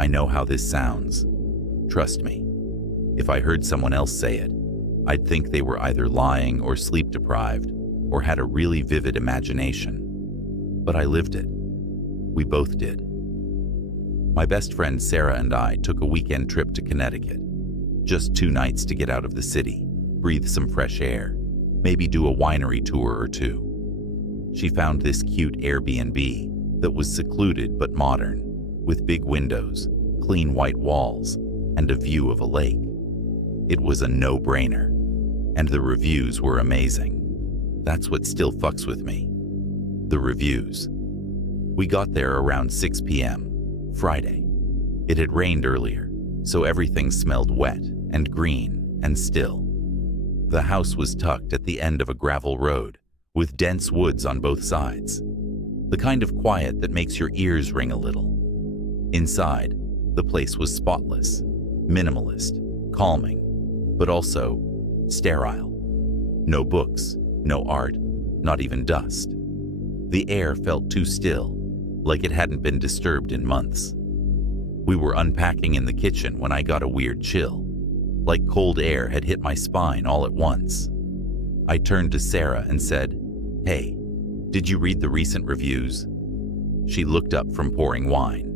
I know how this sounds. Trust me, if I heard someone else say it, I'd think they were either lying or sleep-deprived or had a really vivid imagination. But I lived it. We both did. My best friend Sarah and I took a weekend trip to Connecticut. Just 2 nights to get out of the city, breathe some fresh air, maybe do a winery tour or two. She found this cute Airbnb that was secluded but modern, with big windows, clean white walls, and a view of a lake. It was a no-brainer, and the reviews were amazing. That's what still fucks with me. The reviews. We got there around 6 p.m., Friday. It had rained earlier, so everything smelled wet and green and still. The house was tucked at the end of a gravel road, with dense woods on both sides. The kind of quiet that makes your ears ring a little. Inside, the place was spotless, minimalist, calming, but also sterile. No books, no art, not even dust. The air felt too still, like it hadn't been disturbed in months. We were unpacking in the kitchen when I got a weird chill, like cold air had hit my spine all at once. I turned to Sarah and said, "Hey, did you read the recent reviews?" She looked up from pouring wine.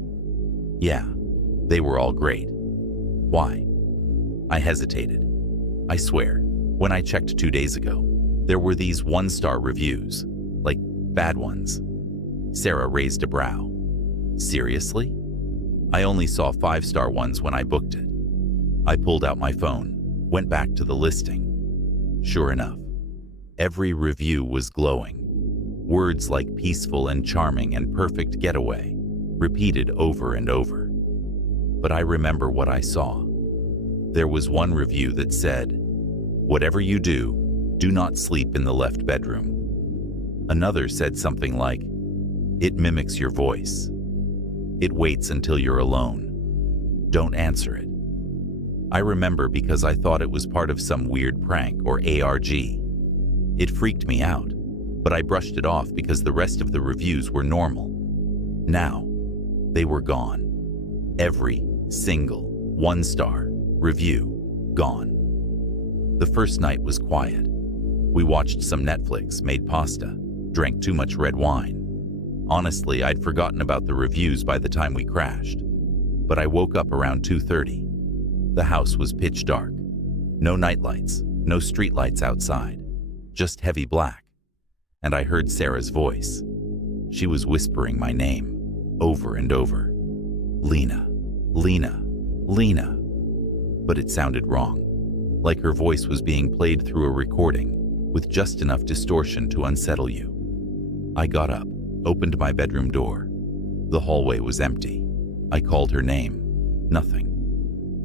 "Yeah, they were all great." "Why?" I hesitated. I swear, when I checked 2 days ago, there were these 1-star reviews, like bad ones. Sarah raised a brow. "Seriously?" "I only saw 5-star ones when I booked it." I pulled out my phone, went back to the listing. Sure enough, every review was glowing. Words like peaceful and charming and perfect getaway, repeated over and over. But I remember what I saw. There was one review that said, "Whatever you do, do not sleep in the left bedroom." Another said something like, "It mimics your voice. It waits until you're alone. Don't answer it." I remember because I thought it was part of some weird prank or ARG. It freaked me out, but I brushed it off because the rest of the reviews were normal. Now, they were gone. Every single 1-star review gone. The first night was quiet. We watched some Netflix, made pasta, drank too much red wine. Honestly, I'd forgotten about the reviews by the time we crashed. But I woke up around 2:30. The house was pitch dark. No nightlights, no streetlights outside, just heavy black. And I heard Sarah's voice. She was whispering my name, over and over. "Lena, Lena, Lena." But it sounded wrong, like her voice was being played through a recording, with just enough distortion to unsettle you. I got up, opened my bedroom door. The hallway was empty. I called her name. Nothing.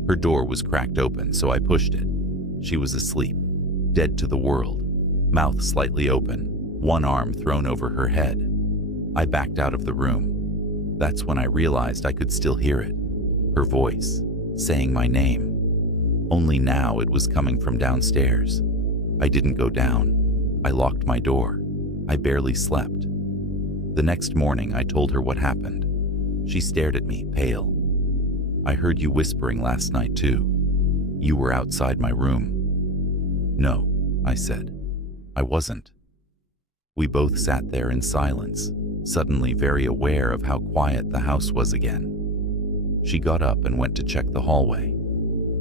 Her door was cracked open, so I pushed it. She was asleep, dead to the world, mouth slightly open, one arm thrown over her head. I backed out of the room. That's when I realized I could still hear it. Her voice, saying my name. Only now it was coming from downstairs. I didn't go down. I locked my door. I barely slept. The next morning, I told her what happened. She stared at me, pale. "I heard you whispering last night, too. You were outside my room." "No," I said. "I wasn't." We both sat there in silence, suddenly very aware of how quiet the house was again. She got up and went to check the hallway.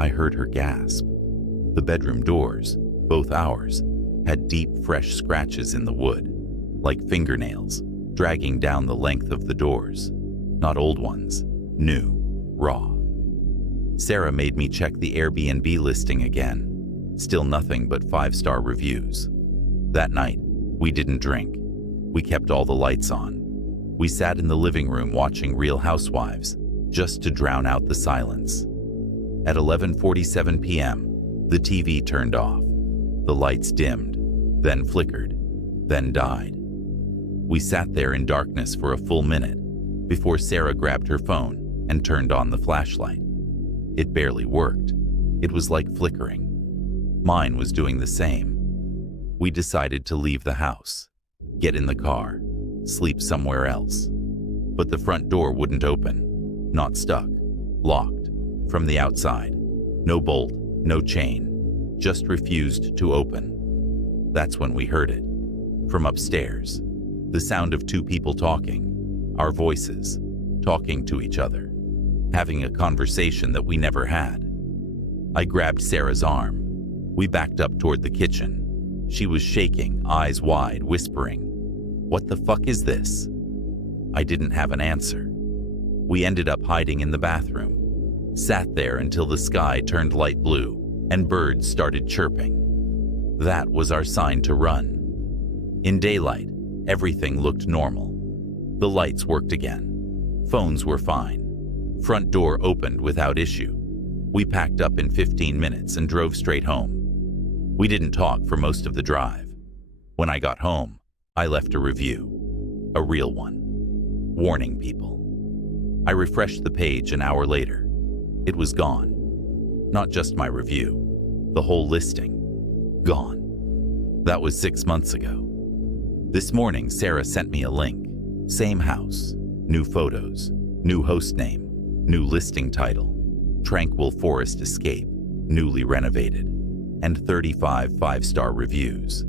I heard her gasp. The bedroom doors, both ours, had deep, fresh scratches in the wood, like fingernails, dragging down the length of the doors. Not old ones, new, raw. Sarah made me check the Airbnb listing again. Still nothing but 5-star reviews. That night, we didn't drink. We kept all the lights on. We sat in the living room watching Real Housewives, just to drown out the silence. At 11:47 p.m., the TV turned off. The lights dimmed, then flickered, then died. We sat there in darkness for a full minute before Sarah grabbed her phone and turned on the flashlight. It barely worked. It was like flickering. Mine was doing the same. We decided to leave the house, get in the car, sleep somewhere else. But the front door wouldn't open. Not stuck. locked, from the outside. No bolt, no chain, just refused to open. That's when we heard it. From upstairs. The sound of two people talking, our voices, talking to each other, having a conversation that we never had. I grabbed Sarah's arm. We backed up toward the kitchen. She was shaking, eyes wide, whispering, "What the fuck is this?" I didn't have an answer. We ended up hiding in the bathroom, sat there until the sky turned light blue and birds started chirping. That was our sign to run. In daylight, everything looked normal. The lights worked again. Phones were fine. Front door opened without issue. We packed up in 15 minutes and drove straight home. We didn't talk for most of the drive. When I got home, I left a review. A real one. Warning people. I refreshed the page an hour later. It was gone. Not just my review. The whole listing. Gone. That was 6 months ago. This morning, Sarah sent me a link. Same house. New photos. New host name. New listing title. Tranquil Forest Escape. Newly renovated. And 35 5-star reviews.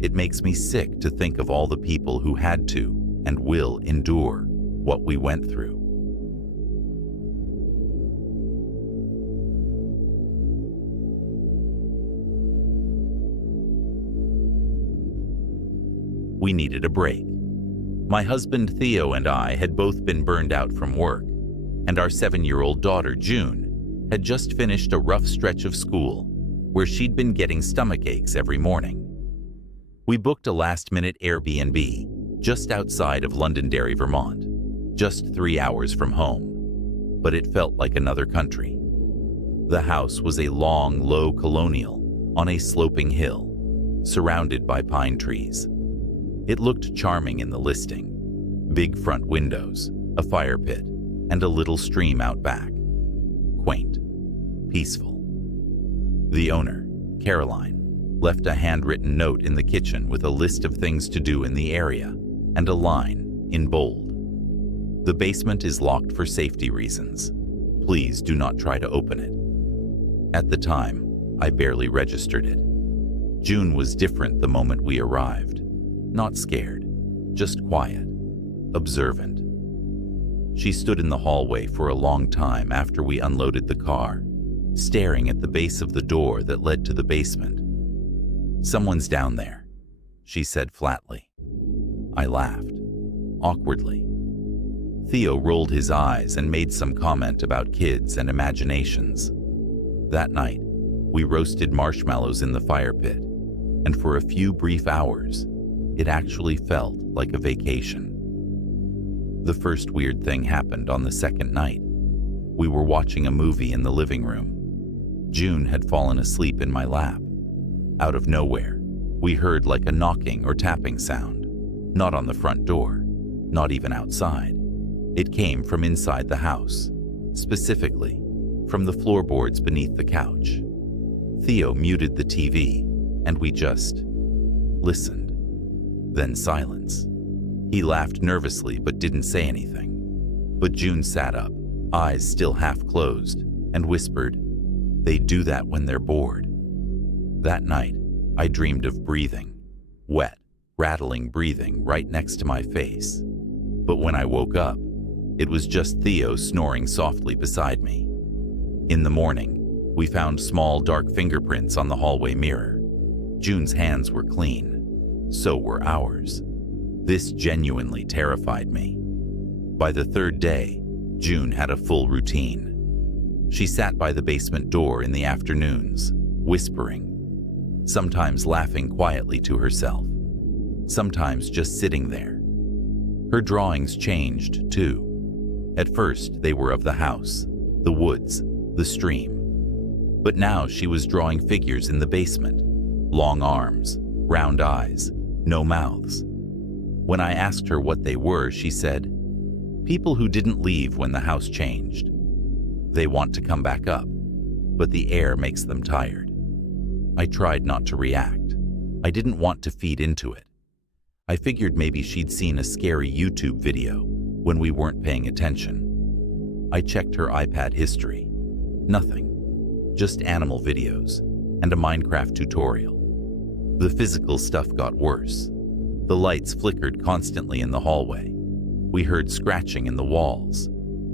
It makes me sick to think of all the people who had to and will endure what we went through. We needed a break. My husband Theo and I had both been burned out from work, and our 7-year-old daughter June had just finished a rough stretch of school where she'd been getting stomach aches every morning. We booked a last-minute Airbnb just outside of Londonderry, Vermont, just 3 hours from home, but it felt like another country. The house was a long, low colonial on a sloping hill, surrounded by pine trees. It looked charming in the listing. Big front windows, a fire pit, and a little stream out back. Quaint. Peaceful. The owner, Caroline, left a handwritten note in the kitchen with a list of things to do in the area and a line in bold. "The basement is locked for safety reasons. Please do not try to open it." At the time, I barely registered it. June was different the moment we arrived. Not scared, just quiet, observant. She stood in the hallway for a long time after we unloaded the car, staring at the base of the door that led to the basement. "Someone's down there," she said flatly. I laughed, awkwardly. Theo rolled his eyes and made some comment about kids and imaginations. That night, we roasted marshmallows in the fire pit, and for a few brief hours, it actually felt like a vacation. The first weird thing happened on the second night. We were watching a movie in the living room. June had fallen asleep in my lap. Out of nowhere, we heard like a knocking or tapping sound. Not on the front door, not even outside. It came from inside the house, specifically from the floorboards beneath the couch. Theo muted the TV, and we just listened. Then silence. He laughed nervously but didn't say anything. But June sat up, eyes still half closed, and whispered, "They do that when they're bored." That night, I dreamed of breathing, wet, rattling breathing right next to my face. But when I woke up, it was just Theo snoring softly beside me. In the morning, we found small dark fingerprints on the hallway mirror. June's hands were clean. So were ours. This genuinely terrified me. By the third day, June had a full routine. She sat by the basement door in the afternoons, whispering, sometimes laughing quietly to herself, sometimes just sitting there. Her drawings changed, too. At first, they were of the house, the woods, the stream. But now she was drawing figures in the basement. Long arms, round eyes, no mouths. When I asked her what they were, she said, "People who didn't leave when the house changed. They want to come back up, but the air makes them tired." I tried not to react. I didn't want to feed into it. I figured maybe she'd seen a scary YouTube video when we weren't paying attention. I checked her iPad history. Nothing. Just animal videos and a Minecraft tutorial. The physical stuff got worse. The lights flickered constantly in the hallway. We heard scratching in the walls.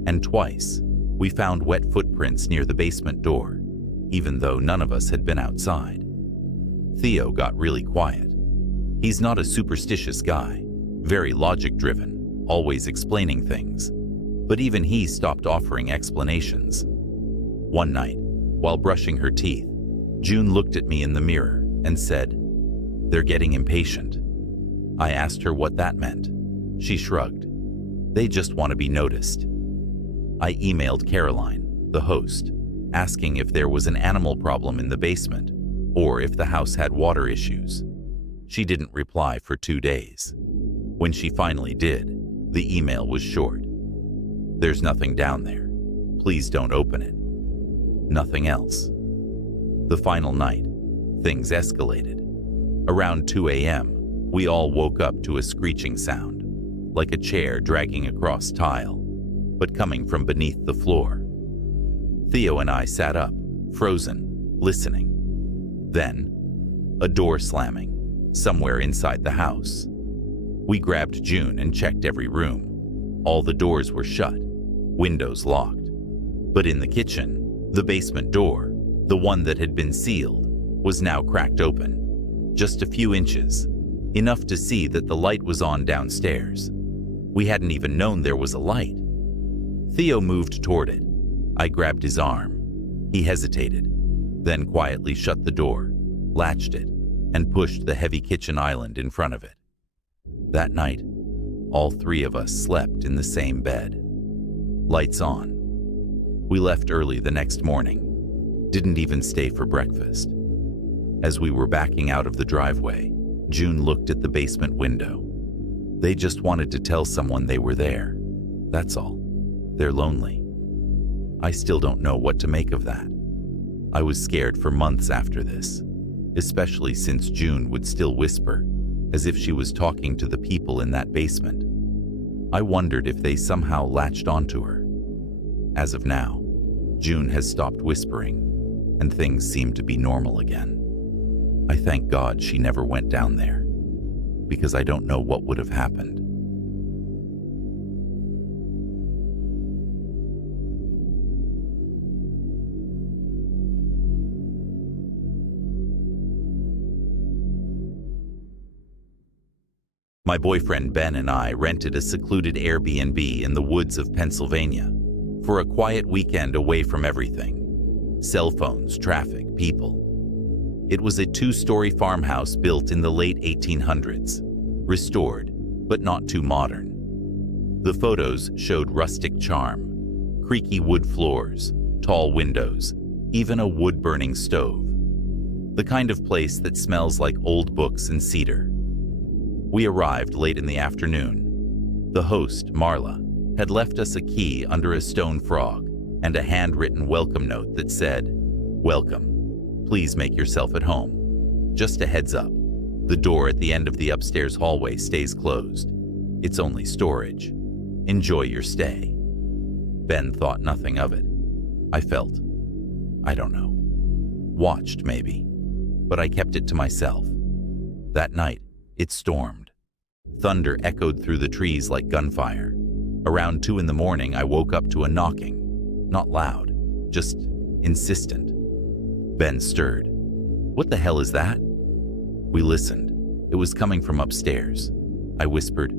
And twice, we found wet footprints near the basement door, even though none of us had been outside. Theo got really quiet. He's not a superstitious guy, very logic-driven, always explaining things. But even he stopped offering explanations. One night, while brushing her teeth, June looked at me in the mirror and said, "They're getting impatient." I asked her what that meant. She shrugged. "They just want to be noticed." I emailed Caroline, the host, asking if there was an animal problem in the basement or if the house had water issues. She didn't reply for 2 days. When she finally did, the email was short. "There's nothing down there. Please don't open it." Nothing else. The final night, things escalated. Around 2 a.m., we all woke up to a screeching sound, like a chair dragging across tile, but coming from beneath the floor. Theo and I sat up, frozen, listening. Then, a door slamming, somewhere inside the house. We grabbed June and checked every room. All the doors were shut, windows locked. But in the kitchen, the basement door, the one that had been sealed, was now cracked open. Just a few inches, enough to see that the light was on downstairs. We hadn't even known there was a light. Theo moved toward it. I grabbed his arm. He hesitated, then quietly shut the door, latched it, and pushed the heavy kitchen island in front of it. That night, all 3 of us slept in the same bed. Lights on. We left early the next morning. Didn't even stay for breakfast. As we were backing out of the driveway, June looked at the basement window. They just wanted to tell someone they were there. That's all. They're lonely. I still don't know what to make of that. I was scared for months after this, especially since June would still whisper, as if she was talking to the people in that basement. I wondered if they somehow latched onto her. As of now, June has stopped whispering, and things seem to be normal again. I thank God she never went down there, because I don't know what would have happened. My boyfriend Ben and I rented a secluded Airbnb in the woods of Pennsylvania for a quiet weekend away from everything. Cell phones, traffic, people. It was a 2-story farmhouse built in the late 1800s, restored, but not too modern. The photos showed rustic charm, creaky wood floors, tall windows, even a wood-burning stove. The kind of place that smells like old books and cedar. We arrived late in the afternoon. The host, Marla, had left us a key under a stone frog and a handwritten welcome note that said, "Welcome. Please make yourself at home. Just a heads up, the door at the end of the upstairs hallway stays closed. It's only storage. Enjoy your stay." Ben thought nothing of it. I felt, I don't know, watched maybe, but I kept it to myself. That night, it stormed. Thunder echoed through the trees like gunfire. Around 2 in the morning, I woke up to a knocking. Not loud, just insistent. Ben stirred. "What the hell is that?" We listened. It was coming from upstairs. I whispered,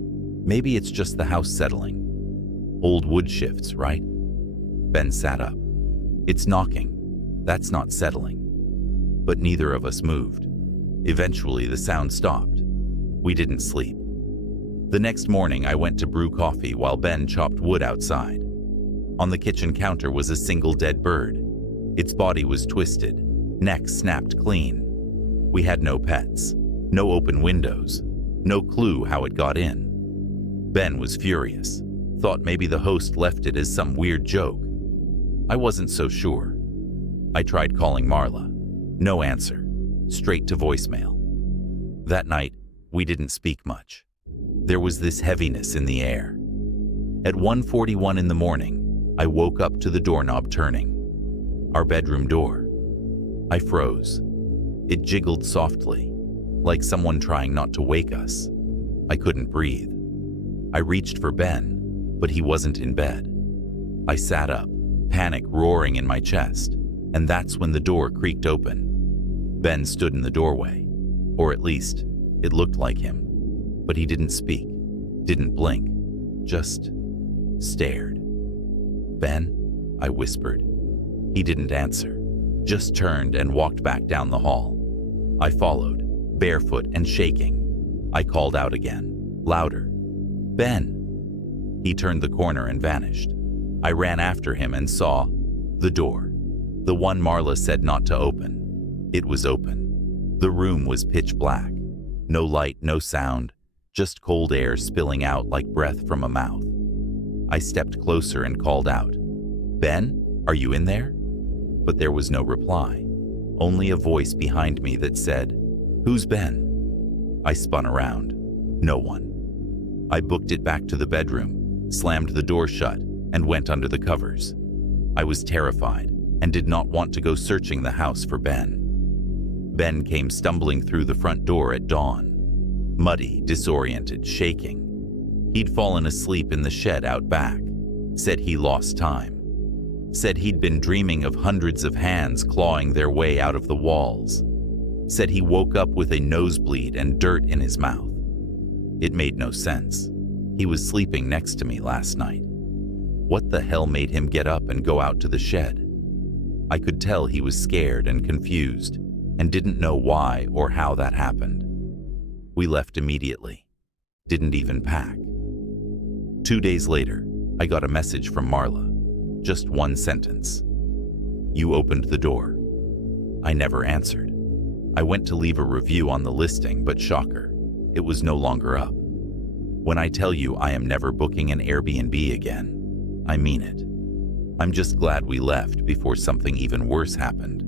"Maybe it's just the house settling. Old wood shifts, right?" Ben sat up. "It's knocking. That's not settling." But neither of us moved. Eventually, the sound stopped. We didn't sleep. The next morning, I went to brew coffee while Ben chopped wood outside. On the kitchen counter was a single dead bird. Its body was twisted, neck snapped clean. We had no pets, no open windows, no clue how it got in. Ben was furious, thought maybe the host left it as some weird joke. I wasn't so sure. I tried calling Marla. No answer. Straight to voicemail. That night, we didn't speak much. There was this heaviness in the air. At 1:41 in the morning, I woke up to the doorknob turning. Our bedroom door. I froze. It jiggled softly, like someone trying not to wake us. I couldn't breathe. I reached for Ben, but he wasn't in bed. I sat up, panic roaring in my chest, and that's when the door creaked open. Ben stood in the doorway, or at least, it looked like him. But he didn't speak, didn't blink, just stared. "Ben?" I whispered. He didn't answer, just turned and walked back down the hall. I followed, barefoot and shaking. I called out again, louder, "Ben!" He turned the corner and vanished. I ran after him and saw the door. The one Marla said not to open. It was open. The room was pitch black. No light, no sound, just cold air spilling out like breath from a mouth. I stepped closer and called out, "Ben, are you in there?" But there was no reply, only a voice behind me that said, "Who's Ben?" I spun around. No one. I booked it back to the bedroom, slammed the door shut, and went under the covers. I was terrified and did not want to go searching the house for Ben. Ben came stumbling through the front door at dawn, muddy, disoriented, shaking. He'd fallen asleep in the shed out back, said he lost time, said he'd been dreaming of hundreds of hands clawing their way out of the walls, said he woke up with a nosebleed and dirt in his mouth. It made no sense. He was sleeping next to me last night. What the hell made him get up and go out to the shed? I could tell he was scared and confused and didn't know why or how that happened. We left immediately. Didn't even pack. 2 days later, I got a message from Marla. Just one sentence. "You opened the door." I never answered. I went to leave a review on the listing, but shocker, it was no longer up. When I tell you I am never booking an Airbnb again, I mean it. I'm just glad we left before something even worse happened.